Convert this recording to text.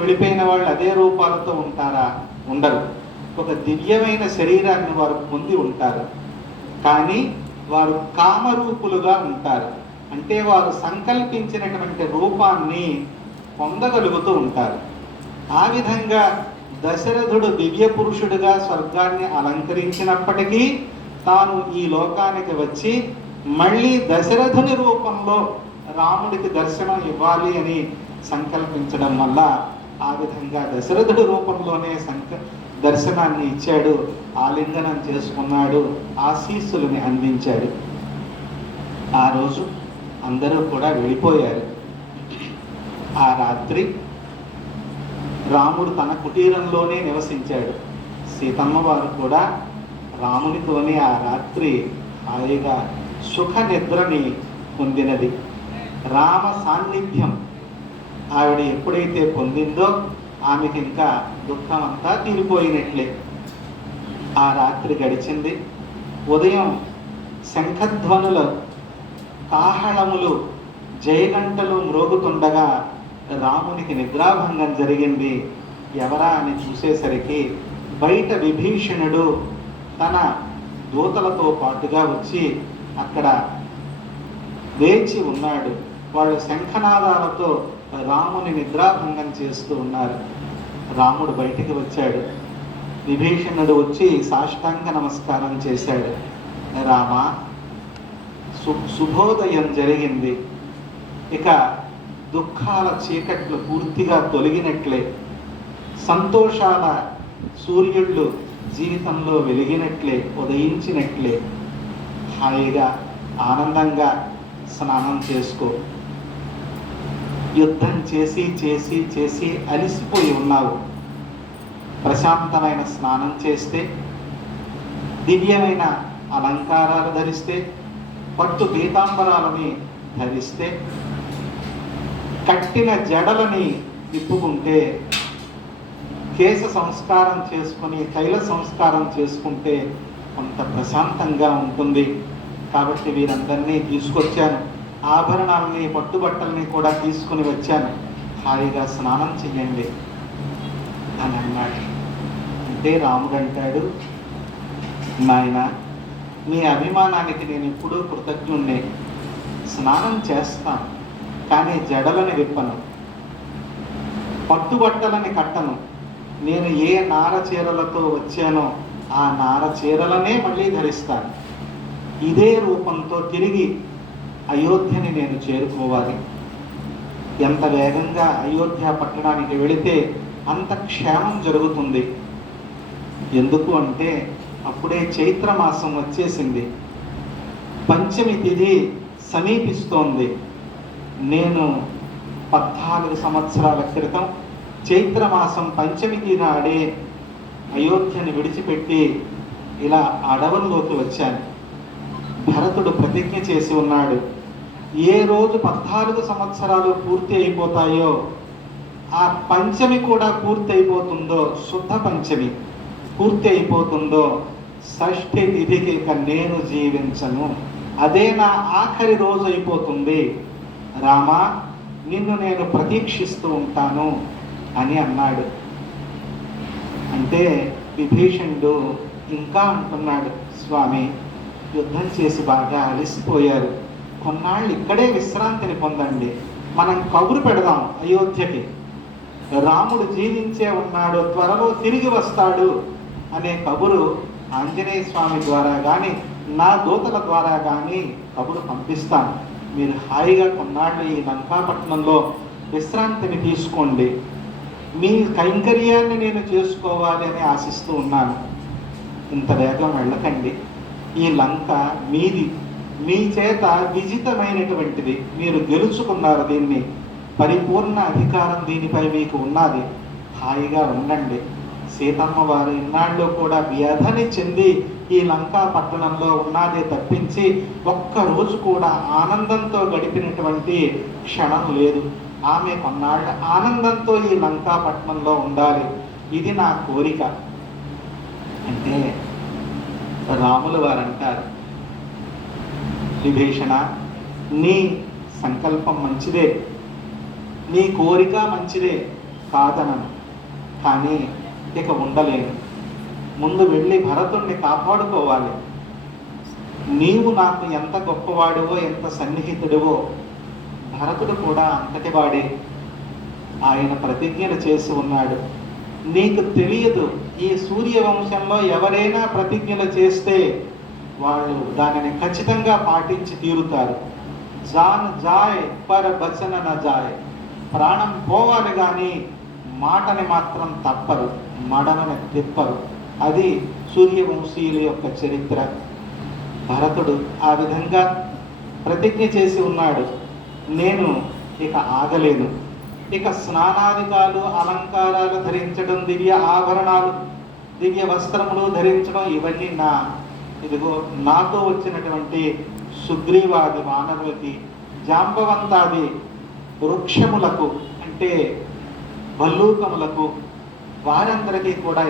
వెళ్ళిపోయిన వాళ్ళు అదే రూపాలతో ఉంటారా? ఉండరు. ఒక దివ్యమైన శరీరాన్ని వారు పొంది ఉంటారు. కానీ వారు కామరూపులుగా ఉంటారు. అంటే వారు సంకల్పించినటువంటి రూపాన్ని పొందగలుగుతూ ఉంటారు. ఆ విధంగా దశరథుడు దివ్య పురుషుడిగా స్వర్గాన్ని అలంకరించినప్పటికీ తాను ఈ లోకానికి వచ్చి మళ్ళీ దశరథుని రూపంలో రాముడికి దర్శనం ఇవ్వాలి అని సంకల్పించడం వల్ల ఆ విధంగా దశరథుడి రూపంలోనే దర్శనాన్ని ఇచ్చాడు, ఆలింగనం చేసుకున్నాడు, ఆశీస్సులని అందించాడు. ఆ రోజు అందరూ కూడా వెళ్ళిపోయారు. ఆ రాత్రి రాముడు తన కుటీరంలోనే నివసించాడు. సీతమ్మ వారు కూడా రామునితోనే ఆ రాత్రి హాయిగా సుఖ నిద్రని పొందినది. రామ సాన్నిధ్యం ఆవిడ ఎప్పుడైతే పొందిందో ఆమెకి ఇంకా దుఃఖం అంతా తీరిపోయినట్లే. ఆ రాత్రి గడిచింది. ఉదయం శంఖధ్వనుల కాహళములు జయగంటలు మ్రోగుతుండగా రామునికి నిద్రాభంగం జరిగింది. ఎవరా అని చూసేసరికి బయట విభీషణుడు తన దూతలతో పాటుగా వచ్చి అక్కడ వేచి ఉన్నాడు. వాళ్ళు శంఖనాదాలతో రాముని నిద్రాభంగం చేస్తూ ఉన్నారు. రాముడు బయటికి వచ్చాడు. విభీషణుడు వచ్చి సాష్టాంగ నమస్కారం చేశాడు. రామ, శుభోదయం జరిగింది. ఇక దుఃఖాల చీకట్లు పూర్తిగా తొలగినట్లే, సంతోషాల సూర్యుళ్ళు జీవితంలో వెలిగినట్లే, ఉదయించినట్లే. హాయిగా ఆనందంగా స్నానం చేసుకో. యుద్ధం చేసి చేసి చేసి అలిసిపోయి ఉన్నావు. ప్రశాంతమైన స్నానం చేస్తే, దివ్యమైన అలంకారాలు ధరిస్తే, పట్టు పీతాంబరాలని ధరిస్తే, కట్టిన జడలని విప్పుకుంటే, కేశ సంస్కారం చేసుకుని తైల సంస్కారం చేసుకుంటే కొంత ప్రశాంతంగా ఉంటుంది. కాబట్టి వీరందరినీ తీసుకొచ్చాను, ఆభరణాలని పట్టుబట్టల్ని కూడా తీసుకుని వచ్చాను, హాయిగా స్నానం చెయ్యండి అని అన్నాడు. అంటే రాముడు అంటాడు, నాయన, మీ అభిమానానికి నేను ఎప్పుడూ కృతజ్ఞుణ్ణే. స్నానం చేస్తాను, కానీ జడలని విప్పను, పట్టుబట్టలని కట్టను. నేను ఏ నార చీరలతో వచ్చానో ఆ నార చీరలనే మళ్ళీ ధరిస్తాను. ఇదే రూపంతో తిరిగి అయోధ్యని నేను చేరుకోవాలి. ఎంత వేగంగా అయోధ్య పట్టణానికి వెళితే అంత క్షేమం జరుగుతుంది. ఎందుకు అంటే అప్పుడే చైత్రమాసం వచ్చేసింది, పంచమి తిథి సమీపిస్తోంది. నేను 14 సంవత్సరాల క్రితం చైత్రమాసం పంచమి తిథి నాడే అయోధ్యని విడిచిపెట్టి ఇలా అడవుల్లోకి వచ్చాను. భరతుడు ప్రతిజ్ఞ చేసి ఉన్నాడు, ఏ రోజు 14 సంవత్సరాలు పూర్తి అయిపోతాయో ఆ పంచమి కూడా పూర్తి అయిపోతుందో, శుద్ధ పంచమి పూర్తి అయిపోతుందో, షష్ఠి తిథికి ఇక నేను జీవించను, అదే నా ఆఖరి రోజు అయిపోతుంది. రామా, నిన్ను నేను ప్రతీక్షిస్తూ ఉంటాను అని అన్నాడు. అంటే విభీషణుడు ఇంకా అంటున్నాడు, స్వామి, యుద్ధం చేసి బాగా అలసిపోయారు, కొన్నాళ్ళు ఇక్కడే విశ్రాంతిని పొందండి, మనం కబురు పెడదాం అయోధ్యకి, రాముడు జీవించే ఉన్నాడు, త్వరలో తిరిగి వస్తాడు అనే కబురు ఆంజనేయ స్వామి ద్వారా కానీ నా దూతల ద్వారా కానీ కబురు పంపిస్తాను. మీరు హాయిగా కొన్నాళ్ళు ఈ లంకాపట్నంలో విశ్రాంతిని తీసుకోండి, మీ కైంకర్యాన్ని నేను చేసుకోవాలి అని ఆశిస్తూ ఉన్నాను. ఇంత వేగం వెళ్ళకండి, ఈ లంక మీది, మీ చేత విజితమైనటువంటిది, మీరు గెలుచుకున్నారు దీన్ని, పరిపూర్ణ అధికారం దీనిపై మీకు ఉన్నది, హాయిగా ఉండండి. సీతమ్మ వారు ఇన్నాళ్ళు కూడా వ్యధని చెంది ఈ లంకా పట్టణంలో ఉన్నదే తప్పించి ఒక్కరోజు కూడా ఆనందంతో గడిపినటువంటి క్షణం లేదు. ఆమె కొన్నాళ్ళ ఆనందంతో ఈ లంకా పట్టణంలో ఉండాలి, ఇది నా కోరిక అంటే రాముల వారు అంటారు, విభీషణ, నీ సంకల్పం మంచిదే, నీ కోరిక మంచిదే, కాదనను, కానీ ఇక ఉండలేను. ముందు వెళ్ళి భరతుణ్ణి కాపాడుకోవాలి. నీవు నాకు ఎంత గొప్పవాడివో, ఎంత సన్నిహితుడివో భరతుడు కూడా అంతటి వాడే. ఆయన ప్రతిజ్ఞలు చేసి ఉన్నాడు. నీకు తెలియదు, ఈ సూర్యవంశంలో ఎవరైనా ప్రతిజ్ఞలు చేస్తే వాళ్ళు దానిని ఖచ్చితంగా పాటించి తీరుతారు. జాన్ జాయ్ పర్ బచన న జాయ్, ప్రాణం పోవాలి కానీ మాటని మాత్రం తప్పరు, మడమని తిప్పరు. అది సూర్యవంశీయుల యొక్క చరిత్ర. భరతుడు ఆ విధంగా ప్రతిజ్ఞ చేసి ఉన్నాడు. నేను ఇక ఆగలేను. ఇక స్నానాధికాలు, అలంకారాలు ధరించడం, దివ్య ఆభరణాలు, దివ్య వస్త్రములు ధరించడం, ఇవన్నీ ఇదిగో నాతో వచ్చినటువంటి సుగ్రీవాది వానరులకి, జాంబవంతాది వృక్షములకు అంటే భల్లూకములకు, వారందరికీ కూడా